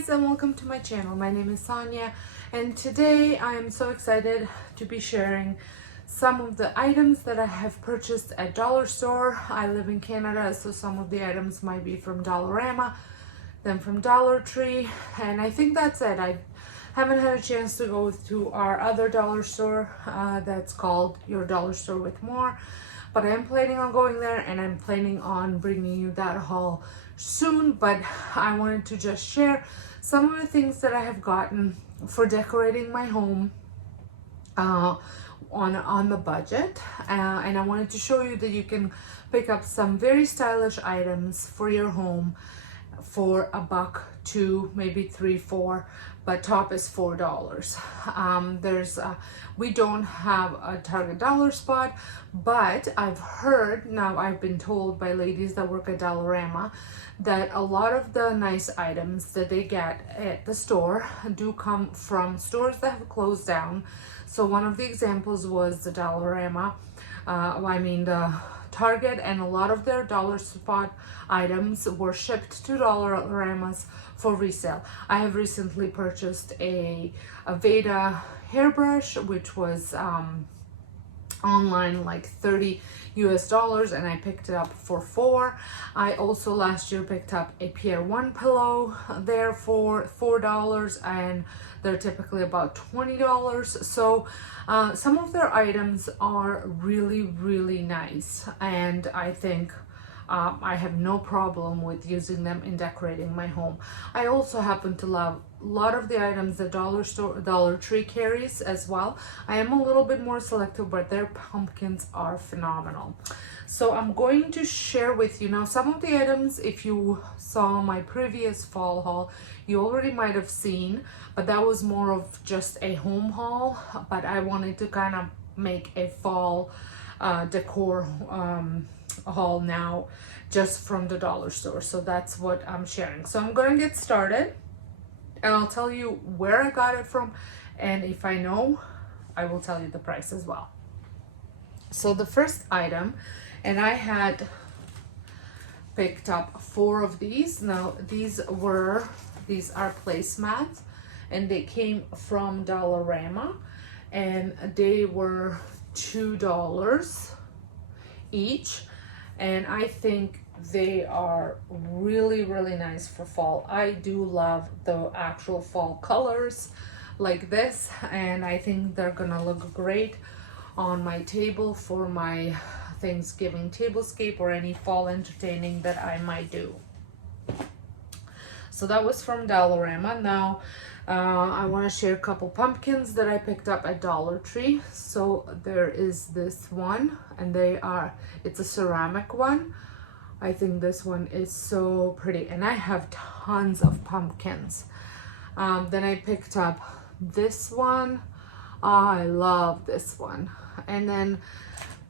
guys, and welcome to my channel. My name is Sonia, and today I am so excited to be sharing some of the items that I have purchased at dollar store. I live in Canada, so some of the items might be from Dollarama, then from Dollar Tree, and I think that's it. I haven't had a chance to go to our other dollar store that's called Your Dollar Store with More, but I am planning on going there, and I'm planning on bringing you that haul soon. But I wanted to just share some of the things that I have gotten for decorating my home on the budget, and I wanted to show you that you can pick up some very stylish items for your home for $1, $2, maybe $3, $4, but top is $4. We don't have a Target dollar spot, but I've been told by ladies that work at Dollarama that a lot of the nice items that they get at the store do come from stores that have closed down. So one of the examples was the Dollarama, the Target, and a lot of their dollar spot items were shipped to Dollaramas for resale. I have recently purchased a Veda hairbrush, which was online like $30 US, and I picked it up for $4. I also last year picked up a Pier 1 pillow there for $4, and they're typically about $20. So some of their items are really nice, and I think I have no problem with using them in decorating my home. I also happen to love a lot of the items that Dollar Tree carries as well. I am a little bit more selective, but their pumpkins are phenomenal. So I'm going to share with you now some of the items. If you saw my previous fall haul, you already might have seen, but that was more of just a home haul. But I wanted to kind of make a fall decor haul now, just from the dollar store. So that's what I'm sharing. So I'm going to get started, and I'll tell you where I got it from, and if I know, I will tell you the price as well. So the first item, and I had picked up 4 of these. Now these are placemats, and they came from Dollarama, and they were $2 each, and I think they are really nice for fall. I do love the actual fall colors like this, and I think they're gonna look great on my table for my Thanksgiving tablescape or any fall entertaining that I might do. So that was from Dollarama. Now I want to share a couple pumpkins that I picked up at Dollar Tree. So there is this one, and it's a ceramic one. I think this one is so pretty, and I have tons of pumpkins. Then I picked up this one. I love this one. And then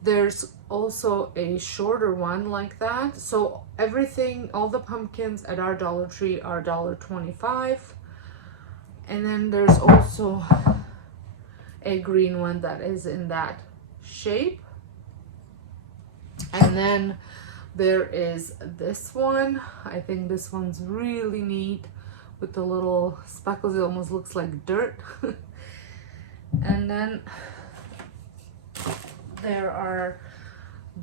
there's also a shorter one like that. So all the pumpkins at our Dollar Tree are $1.25. And then there's also a green one that is in that shape. And then there is this one. I think this one's really neat with the little speckles. It almost looks like dirt. And then there are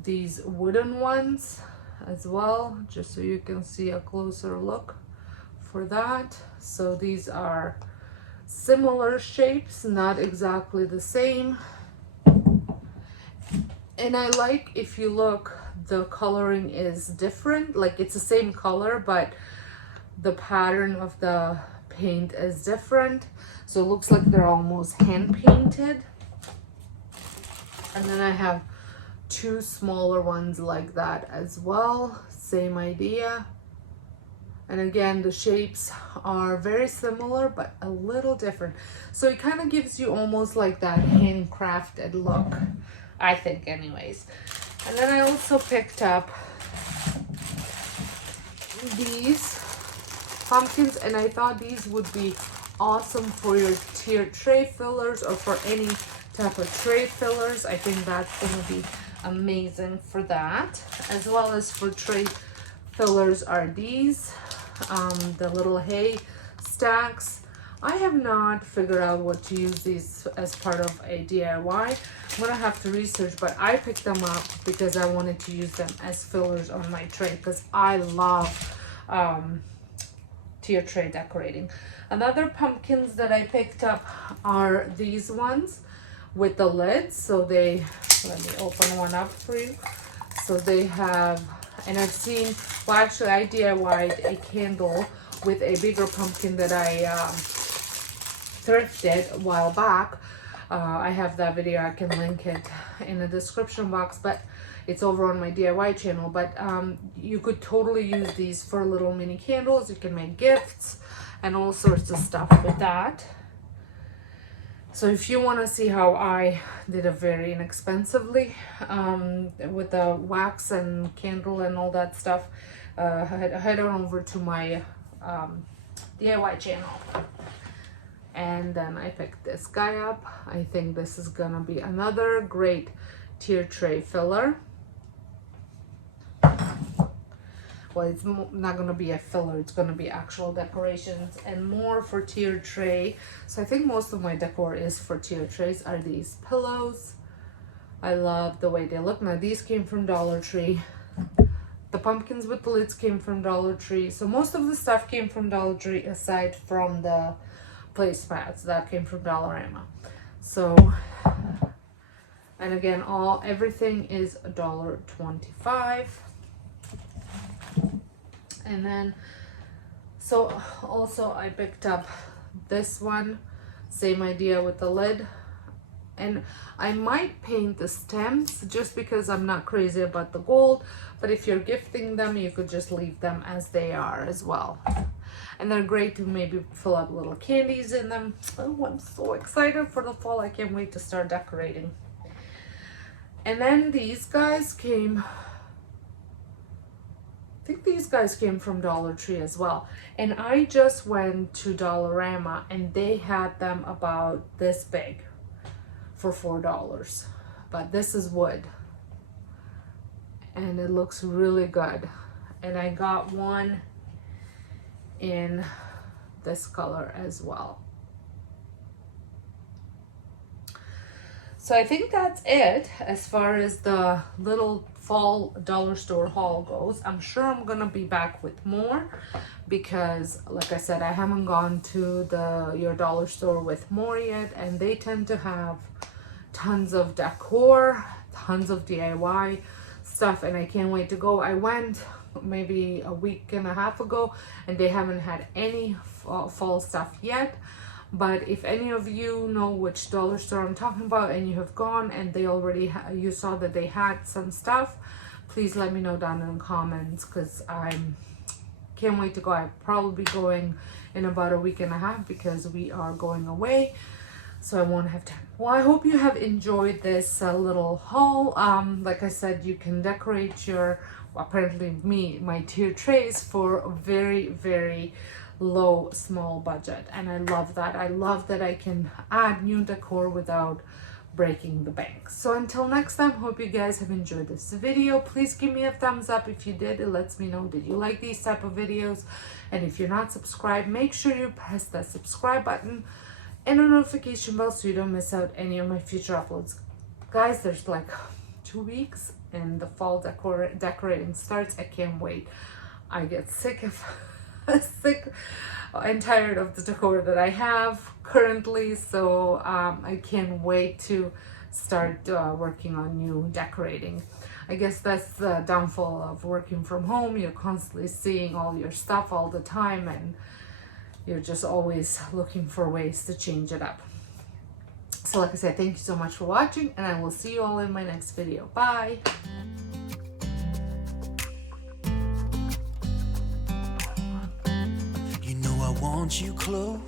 these wooden ones as well, just so you can see a closer look for that. So these are similar shapes, not exactly the same. And I like, if you look, the coloring is different. Like, it's the same color, but the pattern of the paint is different. So it looks like they're almost hand painted. And then I have 2 smaller ones like that as well. Same idea. And again, the shapes are very similar, but a little different. So it kind of gives you almost like that handcrafted look, I think anyways. And then I also picked up these pumpkins, and I thought these would be awesome for your tiered tray fillers or for any type of tray fillers. I think that's going to be amazing for that, as well as for tray fillers are these. The little hay stacks. I have not figured out what to use these as part of a DIY. I'm gonna have to research, but I picked them up because I wanted to use them as fillers on my tray because I love tier tray decorating. Another pumpkins that I picked up are these ones with the lids. So they, let me open one up for you. So they have, and I've seen, well actually I DIY'd a candle with a bigger pumpkin that I thrifted a while back. I have that video, I can link it in the description box, but it's over on my DIY channel. But you could totally use these for little mini candles. You can make gifts and all sorts of stuff with that. So if you want to see how I did it very inexpensively with the wax and candle and all that stuff, head on over to my DIY channel. And then I picked this guy up. I think this is gonna be another great tier tray filler. Well, it's not gonna be a filler, it's gonna be actual decorations and more for tier tray. So I think most of my decor is for tier trays. Are these pillows. I love the way they look. Now these came from Dollar Tree. The pumpkins with the lids came from Dollar Tree. So most of the stuff came from Dollar Tree aside from the placemats that came from Dollarama. So, and again, everything is $1.25. And then, so also I picked up this one, same idea with the lid. And I might paint the stems just because I'm not crazy about the gold, but if you're gifting them, you could just leave them as they are as well. And they're great to maybe fill up little candies in them. Oh, I'm so excited for the fall. I can't wait to start decorating. And then these guys came, I think these guys came from Dollar Tree as well. And I just went to Dollarama and they had them about this big for $4. But this is wood. And it looks really good. And I got one in this color as well. So I think that's it as far as the little fall dollar store haul goes. I'm sure I'm gonna be back with more because like I said, I haven't gone to your dollar store with more yet, and they tend to have tons of decor, tons of DIY stuff, and I can't wait to go. I went maybe a week and a half ago and they haven't had any fall stuff yet. But if any of you know which dollar store I'm talking about and you have gone and they already you saw that they had some stuff, please let me know down in the comments because I can't wait to go. I'll probably be going in about a week and a half because we are going away, so I won't have time. Well, I hope you have enjoyed this little haul. Like I said, you can decorate your, apparently my tier trays for a very, very low, small budget. And I love that. I love that I can add new decor without breaking the bank. So until next time, hope you guys have enjoyed this video. Please give me a thumbs up if you did. It lets me know that you like these type of videos. And if you're not subscribed, make sure you press that subscribe button and a notification bell so you don't miss out any of my future uploads. Guys, there's like 2 weeks and the fall decorating starts. I can't wait. I get sick and tired of the decor that I have currently, so I can't wait to start working on new decorating. I guess that's the downfall of working from home. You're constantly seeing all your stuff all the time and you're just always looking for ways to change it up. So like I said, thank you so much for watching and I will see you all in my next video. Bye! I want you close.